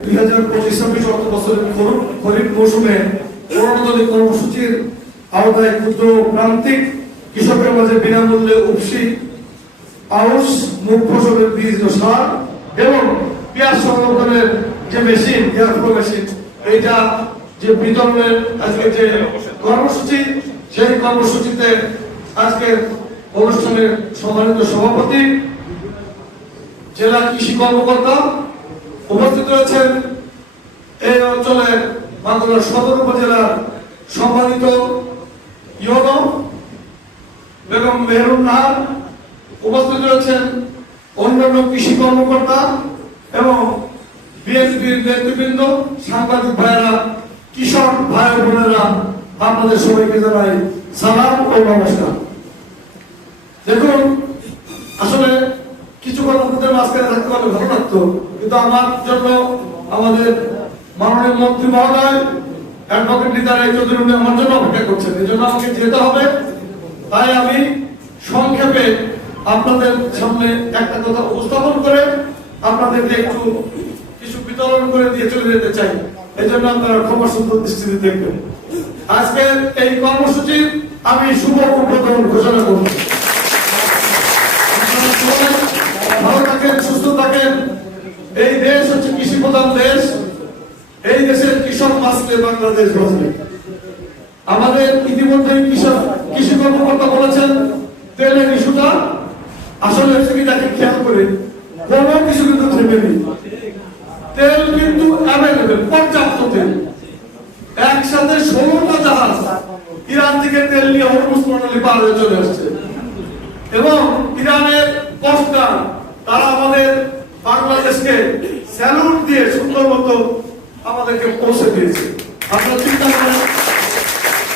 2025-26 অর্থ বছরের খরিফ মৌসুমে পূর্ণদলী কর্মসূচির আওতায় ক্ষুদ্র প্রান্তিক কৃষকের মাঝে বিনামূল্যে উফশি, আউশ, মুগ ফসলের বীজ ও সার এবং পেঁয়াজ সংরক্ষণের যে মেশিন, এয়ারফ্লো মেশিন, এইটা যে বিতরণের আজকে যে কর্মসূচি, সেই কর্মসূচিতে আজকের অনুষ্ঠানের সম্মানিত সভাপতি, জেলা কৃষি কর্মকর্তা উপস্থিত রয়েছেন, এই অঞ্চলের বাংলা সদর উপজেলার সম্মানিত ইউনো বেগম মেহরুন নাহার, উপস্থিত রয়েছেন অন্যান্য কৃষি কর্মকর্তা এবং বিএনপির নেতৃবৃন্দ, সাংবাদিক ভাইয়েরা, কৃষক ভাই বোনেরা, আপনাদের সবাইকে জানাই সালাম ও নমস্কার। দেখুন, আসলে কিছু কথা আপনাদের মাঝখানে থাকতে পারলে ভালো লাগতো, কিন্তু আমার জন্য আমাদের মাননীয় মন্ত্রী মহোদয় অ্যাডভোকেট নিতাই রায় চৌধুরী আমার জন্য অপেক্ষা করছেন, এই জন্য আমাকে যেতে হবে। তাই আমি সংক্ষেপে আপনাদের সামনে একটা কথা উপস্থাপন করে আপনাদেরকে একটু কিছু বিতরণ করে দিয়ে চলে যেতে চাই। এই জন্য আপনারা ক্ষমা সুন্দর দৃষ্টিতে দেখবেন। আজকের এই কর্মসূচির আমি শুভ উদ্বোধন ঘোষণা করব। ভালো থাকেন, সুস্থ থাকেন। এই দেশ হচ্ছে কৃষি প্রধান দেশ। এই দেশের কৃষক বাঁচলে বাংলাদেশ বাঁচবে। আমাদের ইতিমধ্যে কৃষি কর্মকর্তা বলেছেন তেলের ইস্যুটা আসলে হচ্ছে কি, তাকে খেয়াল করে কোনো কিছু কিন্তু থেমে নেই। তেল কিন্তু অ্যাভেলেবেল, পর্যাপ্ত তেল। একসাথে 16টা জাহাজ ইরান থেকে তেল নিয়ে হরমুজ প্রণালী পার হয়ে চলে আসছে এবং ইরানের কোস্টগার্ড তারা আমাদের বাংলাদেশকে স্যালুট দিয়ে সুন্দর মতো আমাদেরকে পৌঁছে দিয়েছে। আপনারা চিন্তা করেন,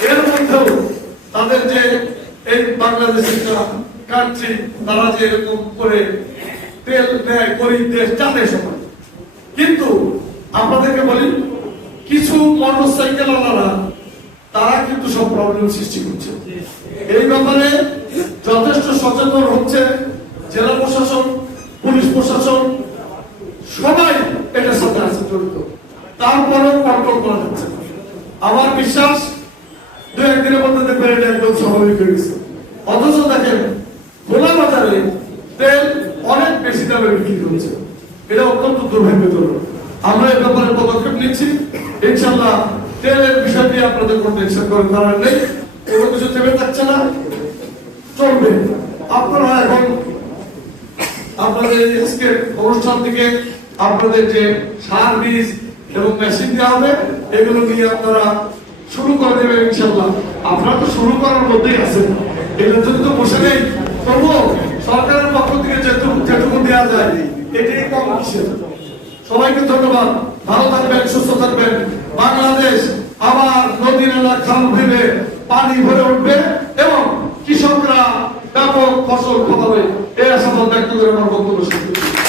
এর মধ্যেও তাদের যে এই বাংলাদেশের কান্ট্রি, তারা যে এরকম করে তেল দেয় গরিব দেশ চাঁদের সময়। কিন্তু আপনাদেরকে বলি, কিছু মোটরসাইকেল ওয়ালারা তারা কিন্তু সব প্রবলেম সৃষ্টি করছে। এই ব্যাপারে যথেষ্ট সচেতন হচ্ছে জেলা প্রশাসন, পুলিশ প্রশাসন, সবাই এটার সাথে আছে জড়িত। তারপরেও কন্ট্রোল করা যাচ্ছে। আমার বিশ্বাস 2-1 দিনের মধ্যে দেখবেন এটা একদম স্বাভাবিক হয়ে গেছে। অথচ দেখেন, খোলা বাজারে তেল অনেক বেশি দামে বিক্রি হচ্ছে। এটা অত্যন্ত দুর্ভাগ্যজনক। আমরা এই ব্যাপারে পদক্ষেপ নিচ্ছি। ইনশাআল্লাহ তেলের বিষয়টি আপনাদের কোনো টেনশন করার কারণ নেই। কোনো কিছু থেমে থাকছে না, চলবে। আপনারা এখন আপনাদের আজকে অনুষ্ঠান থেকে আপনাদের যে সার, বীজ এবং মেশিন দেওয়া হবে, এগুলো নিয়ে আপনারা শুরু করে দেবেন ইনশাআল্লাহ। আপনারা তো শুরু করার মধ্যেই আছেন, এটার জন্য তো বসে নেই। তবুও সরকারের পক্ষ থেকে যেটুকু দেওয়া যায় এটাই কম কিসের। সবাইকে ধন্যবাদ। ভালো থাকবেন, সুস্থ থাকবেন। বাংলাদেশ আবার নদী নালা খাল ভেবে পানি ভরে উঠবে এবং কৃষকরা ব্যাপক ফসল ফলাবে, এই আশাবাদ ব্যক্ত করে আমার বক্তব্য শেষ করছি।